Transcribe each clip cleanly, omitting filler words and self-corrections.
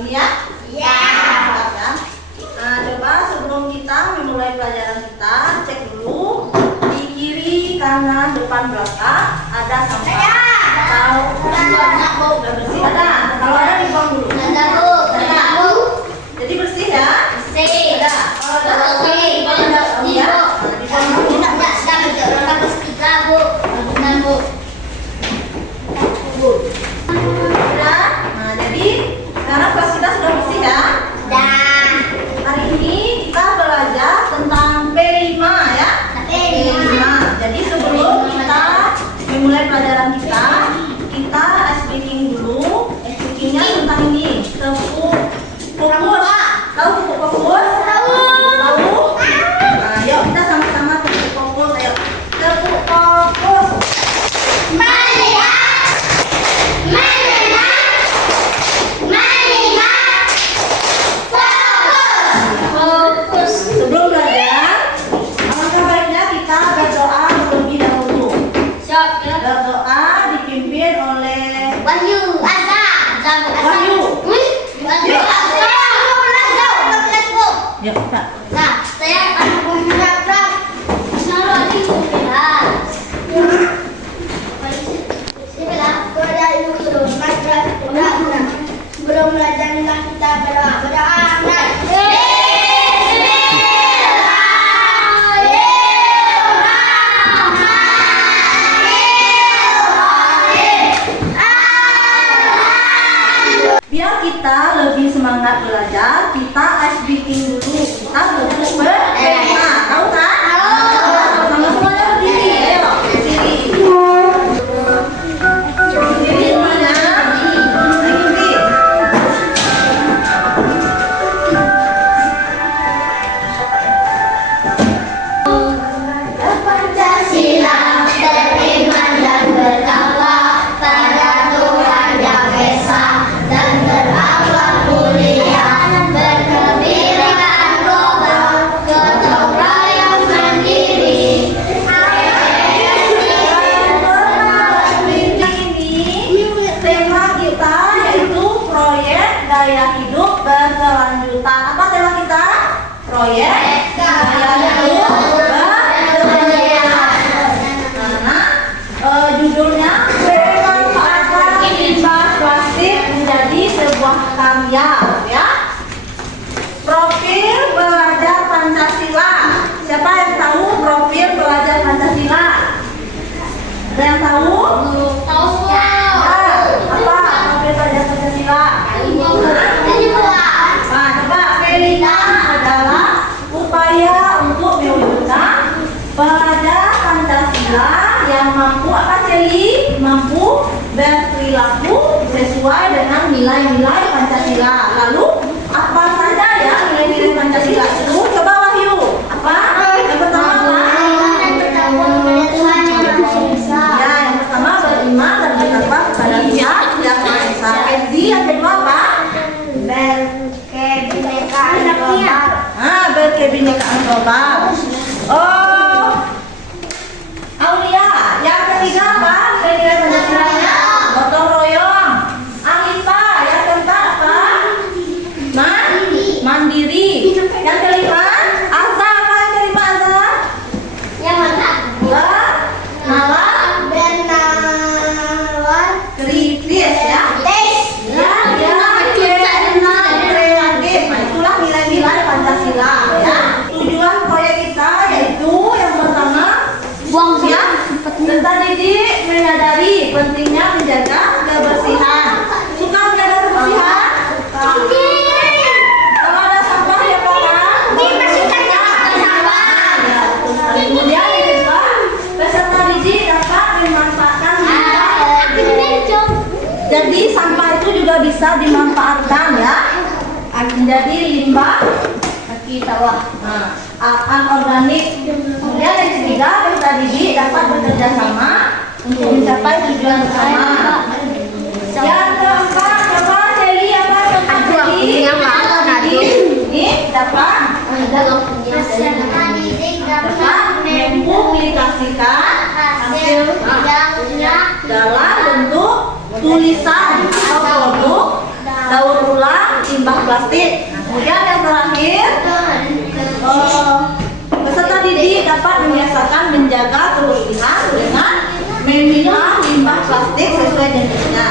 ini ya? Iya. Ya. Nah, coba sebelum kita memulai pelajaran kita, cek dulu di kiri, kanan, depan, belakang ada sampah. Kalau udah bersih ada. Kalau ada dibuang dulu. Ada Bu. Ada Bu. Jadi bersih ya? Bersih. Ada. Kalau ada dibuang ya? Dibuang dulu. Sudah. Nah, jadi sekarang kelas kita sudah bersih ya? Hari ini kita belajar tentang P5 ya? P5. Jadi sebelum kita memulai pelajaran kita ice breaking dulu. Ice breakingnya tentang ini, tepuk fokus. Tahu tepuk fokus? Tahu. Nah, yuk kita sama-sama tepuk fokus. Ayo, tepuk fokus. Sebelum belajar, alangkah baiknya kita berdoa terlebih dahulu. Berdoa dipimpin oleh Wahyu. Yuk kita. Nah, saya akan mengucapkan selamat hari sebelum belajar kita berdoa. Biar kita lebih semangat belajar, kita ice breaking dulu. Kita bentuk bertema, tahu kan? Sama semuanya berdiri, ayo berdiri. Berdiri semuanya. Ayo berdiri. Pancasila beriman dan bertakwa pada Tuhan Yang Esa dan berakhlak mulia, berkebinekaan global, gotong royong mandiri. Ini tema kita yaitu proyek gaya hidup berkelanjutan. Apa tema kita? Proyek gaya hidup berkelanjutan. Karena judulnya memanfaatkan limbah plastik menjadi sebuah karya, ya. Profil belajar Pancasila. Siapa yang tahu profil belajar Pancasila? Ada yang tahu? Tahu semua. Apa profil belajar Pancasila? Nah, coba P5 adalah upaya untuk mewujudkan pelajar Pancasila yang mampu apa Celi? Mampu berperilaku sesuai dengan nilai-nilai Pancasila. Lalu apa saja ya nilai-nilai Pancasila itu? Coba Wahyu. Apa? Yang pertama apa? Ya, yang pertama beriman dan bertakwa kepada Tuhan Yang Maha Esa. Yang kedua apa? Berkebinekaan global. Berkebinekaan global. Oh, Aulia, yang ketiga apa? Nilai-nilai Pancasilanya gotong royong. Alifa, yang keempat apa? Mandiri. Yang kelima, Azza, apa yang kelima Azza? Yang mana? Bernalar kritis ya. Kreatif. Nah, itulah nilai-nilai Pancasila ya. Tujuan proyek kita yaitu yang pertama ya, serta didik menyadari pentingnya menjaga kebersihan. Suka menjaga kebersihan? Kalau ada sampah ya Pak kan? Dibersihkan sampah. Ya, kemudian yang kedua, peserta didik dapat memanfaatkan limbah. Jadi sampah itu juga bisa dimanfaatkan ya. Menjadi limbah kaki sawah. Anorganik. Kemudian yang ketiga, peserta didik dapat bekerja sama untuk mencapai tujuan bersama. Yang keempat, coba Celi apa yang Celi? Ini dapat mempublikasikan hasil dalam bentuk tulisan atau produk daur ulang limbah plastik. Nah, kemudian yang terakhir, peserta didik dapat membiasakan menjaga kebersihan dengan memilah limbah plastik sesuai jenisnya.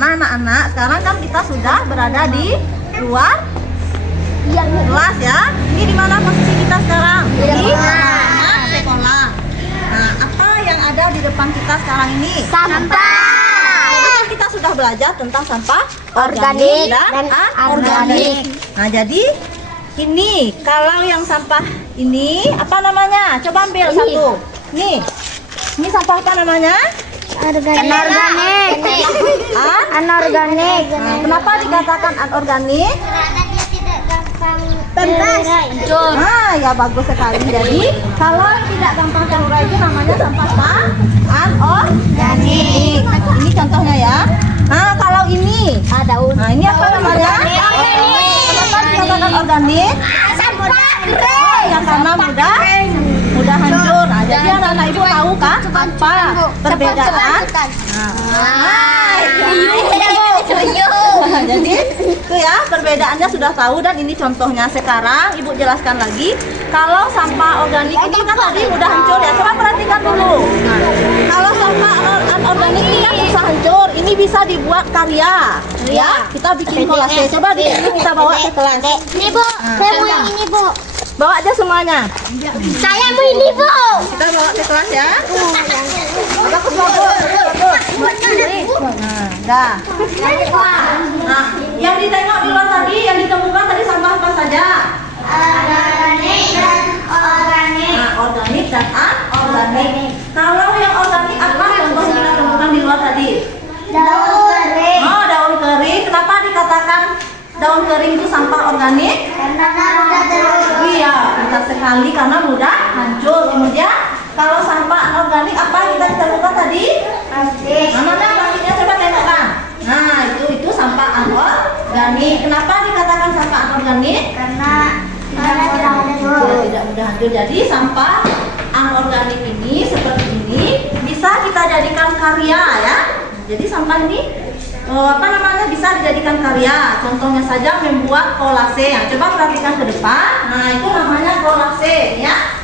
Nah anak-anak, sekarang kan kita sudah berada di luar kelas ya. Ini di mana posisi kita sekarang? Di halaman sekolah. Nah, apa yang ada di depan kita sekarang ini? Sampah. Kita sudah belajar tentang sampah Organik dan anorganik. Nah, jadi ini kalau yang sampah ini apa namanya? Coba ambil satu. Nih. Ini sampah apa namanya? Anorganik. Anorganik. Nah, kenapa dikatakan anorganik? Karena dia tidak gampang hancur. Nah, ya bagus sekali. Jadi, kalau tidak gampang terurai itu namanya sampah anorganik. Ini contohnya ya. Nah, kalau ini, Daun. nah ini apa namanya? Organik. Kenapa dikatakan organik? Sampah Oh, ya karena mudah hancur. Nah, jadi anak-anak ibu tahu kan apa perbedaan? Jadi itu ya perbedaannya sudah tahu dan ini contohnya. Sekarang ibu jelaskan lagi. Kalau sampah organik ini kan tadi udah hancur ya. Coba perhatikan dulu. Nah, kalau sampah anorganik ini kan bisa hancur. Ini bisa dibuat karya. Ya, kita bikin kolase. Coba kita bawa ke kelas. Ini Bu, saya mau yang ini Bu. Bawa aja semuanya. Saya mau ini Bu. Kita bawa ke kelas ya. Bagus. Nah, dah. Nah, yang ditengok di luar tadi, yang ditemukan tadi sampah apa saja? Organik dan organik. Nah, organik dan anorganik. Kalau yang organik apa contoh yang kita temukan di luar tadi? Daun kering. Oh, daun kering. Kenapa dikatakan daun kering itu sampah organik? Karena mudah terlalu. Iya, benar sekali karena mudah hancur. Kemudian kalau sampah anorganik apa yang kita temukan tadi? Plastik. Nah, mana plastiknya coba tengokkan. Nah, itu sampah anorganik. Kenapa dikatakan sampah anorganik? Karena tidak hancur. Tidak mudah hancur. Jadi sampah anorganik ini seperti ini bisa kita jadikan karya ya. Jadi sampah ini bisa dijadikan karya. Contohnya saja membuat kolase. Nah, coba perhatikan ke depan. Nah, itu namanya kolase ya.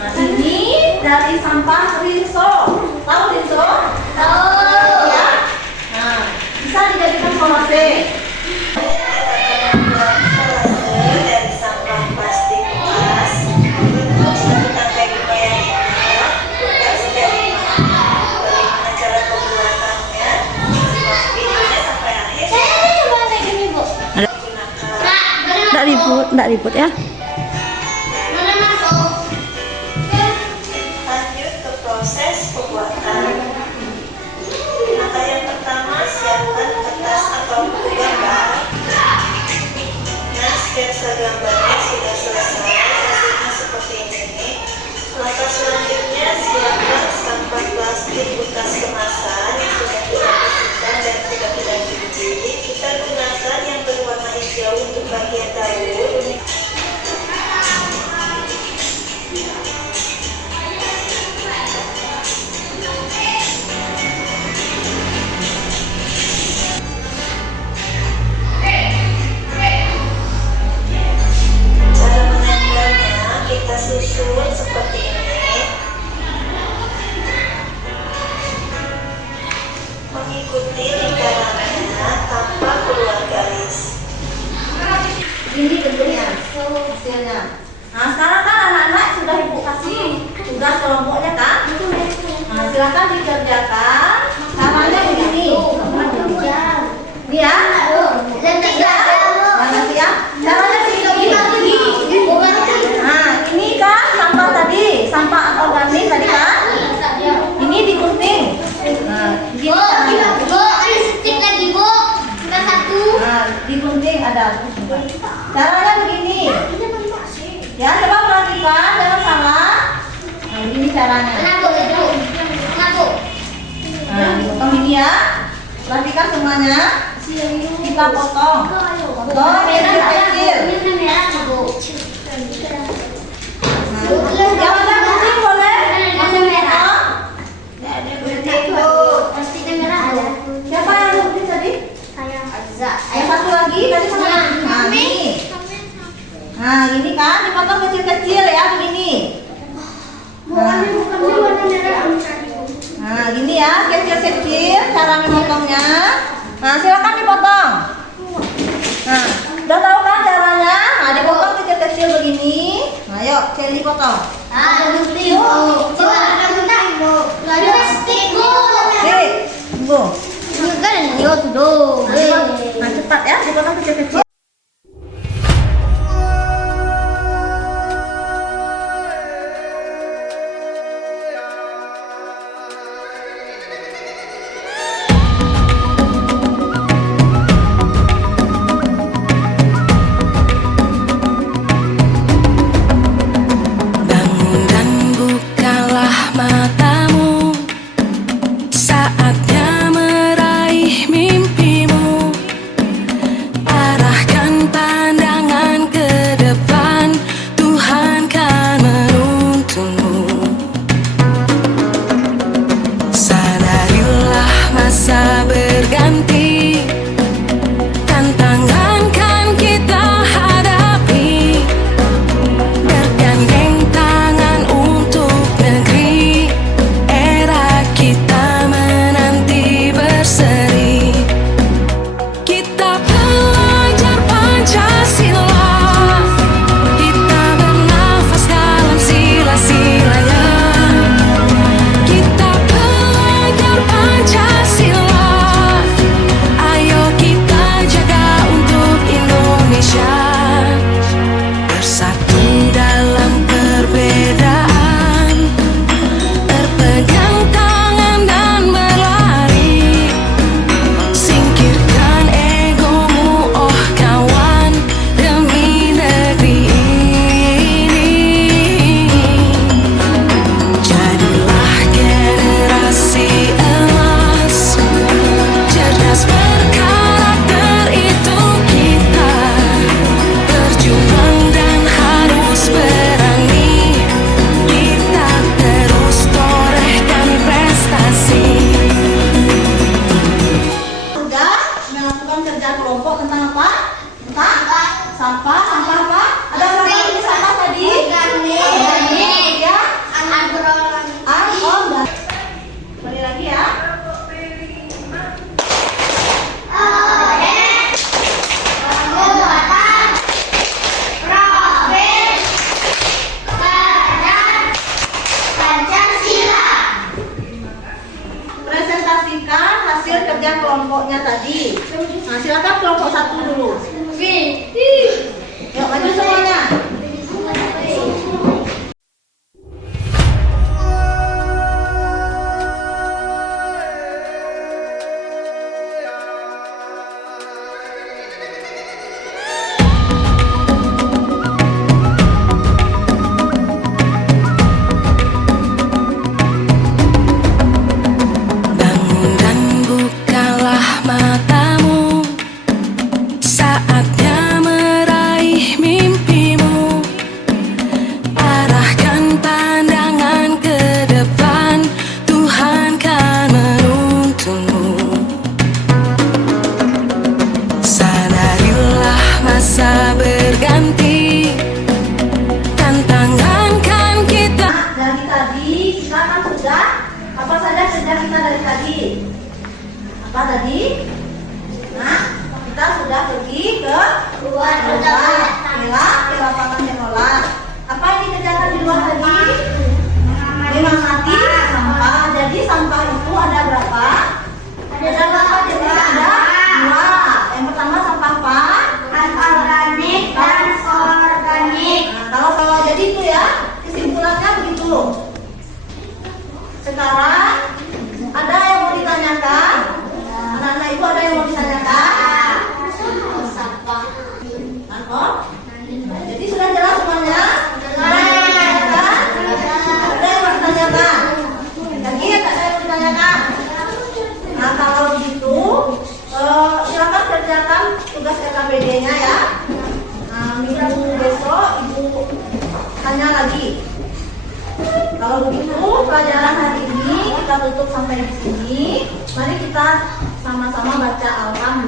Nah, ini dari sampah rinso. Tahu rinso? Tahu. Ya. Nah, bisa dijadikan kolase. Dari sampah plastik bekas, satu tangkai bunga yang dibuat, tugas dari bagaimana cara pembuatannya. Simak videonya sampai akhir. Saya coba kayak gini Bu. Nggak ribut ya. Mana masuk? sketsa gambarnya sudah selesai, hasilnya seperti ini. Langkah selanjutnya siapkan sampah plastik bekas kemasan yang sudah tidak bersihkan dan sudah tidak cuci. Kita gunakan yang berwarna hijau untuk bagian daun. Cara menempelnya kita susun seperti ini, mengikuti lingkarannya tanpa keluar garis. Ini bentuknya, hasilnya. Nah, sekarang kan anak-anak sudah ibu kasih tugas kelompoknya kan? Nah, silakan dikerjakan. Caranya begini. Ini ya. Mana sih ya? Caranya begini. Nah, ini kan sampah tadi, sampah organik tadi kan? Ini digunting. Nah, begini caranya. Nah, digunting ada. Caranya begini. Ya, coba perhatikan, jangan salah. Nah, begini caranya. Nah, dipotong ini ya. Perhatikan semuanya. Kita potong. Potong kecil-kecil. Yang ada gunting boleh? Masih potong. Siapa yang gunting tadi? Yang satu lagi tadi sama. Nah, ini. Nah, ini kan dipotong kecil-kecil ya, begini. Nah, gini ya, kecil-kecil cara memotongnya. Nah, silakan dipotong. Nah, udah tahu kan caranya? Nah, dipotong kecil-kecil begini. Nah, yuk, Celi potong. Tunggu. Nah, cepat ya, dipotong kecil-kecil. kelompoknya tadi. Nah, silakan kelompok satu dulu. Yuk, maju semuanya. Apa tadi? Nah, kita sudah pergi ke Luar luar. Inilah ke lapangan mengolah. Apa yang dikerjakan di luar tadi? Mengamati sampah. Jadi sampah itu ada berapa? Ada berapa? Jadi ada dua. Yang pertama sampah apa? Organik dan organik. Nah, kalau jadi itu ya, kesimpulannya begitu. Sekarang ada yang mau ditanyakan? Anak-anak ibu ada yang mau ditanyakan? Oh? Jadi sudah jelas semuanya? Ada yang mau ditanyakan? Ada yang mau ditanyakan? Lagi ada yang mau ditanyakan? Nah kalau begitu silakan kerjakan tugas LKPD-nya ya. Nah minggu besok ibu tanya lagi. Kalau begitu pelajaran hari ini kita tutup sampai di sini. Mari kita sama-sama baca Alhamdulillah.